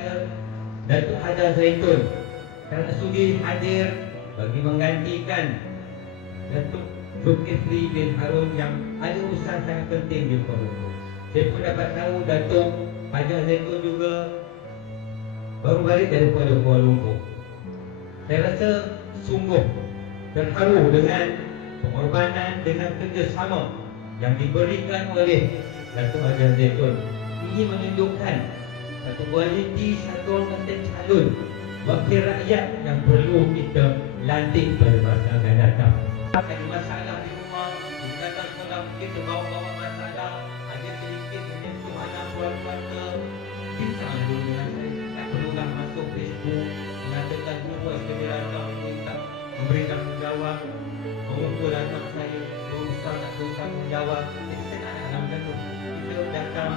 kepada Datuk Hajar Zaitun kerana sudi hadir bagi menggantikan Datuk Zulkifli bin Harun yang ada urusan sangat penting di Kuala Lumpur. Saya pun dapat tahu Datuk Hajar Zaitun juga baru balik dari Kuala Lumpur. Saya rasa sungguh terharu dengan pengorbanan, dengan kerjasama yang diberikan oleh Datuk Hajar Zaitun. Ini menunjukkan satu kualiti satu konten calon wakil rakyat yang perlu kita lantik pada masa akan datang. Ada masalah di rumah, di datang sekolah mungkin terbawa-bawa masalah, ada sedikit menyentuh anak keluarga, bincang dulu dengan saya. Tak perlulah masuk Facebook mengatakan jumpa sekali datang minta memberi tanggungjawab, mengumpul anak saya, berusaha nak beri tanggungjawab. Jadi saya nak dalam macam tu. Kita datang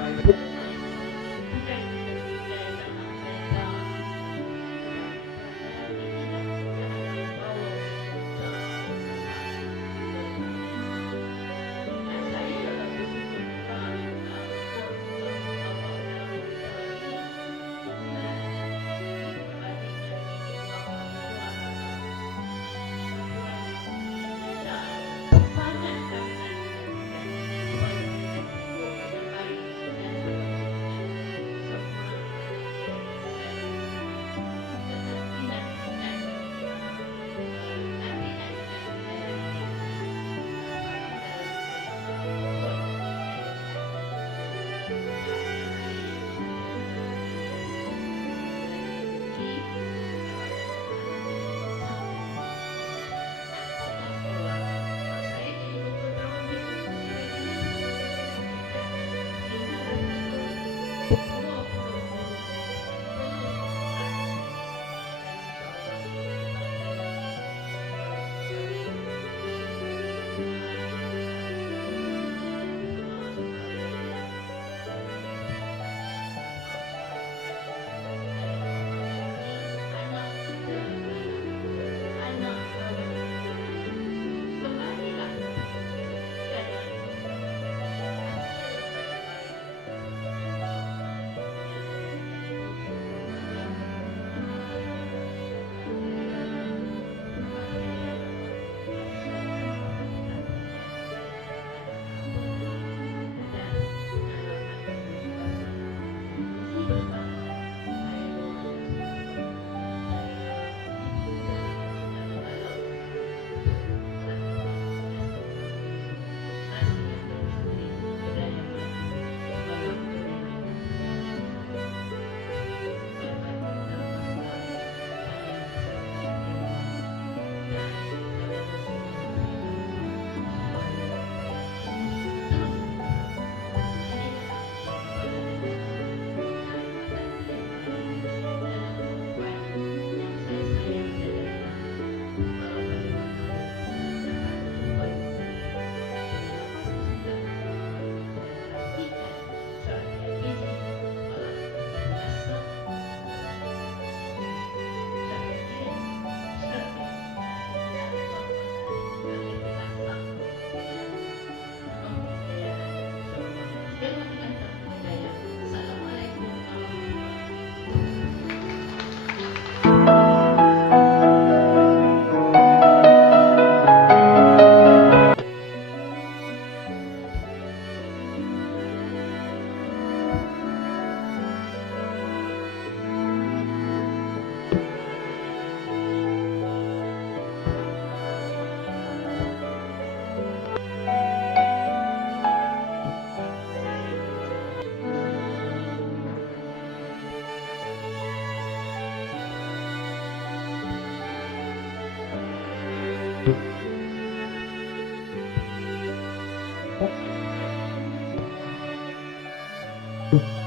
Thank you.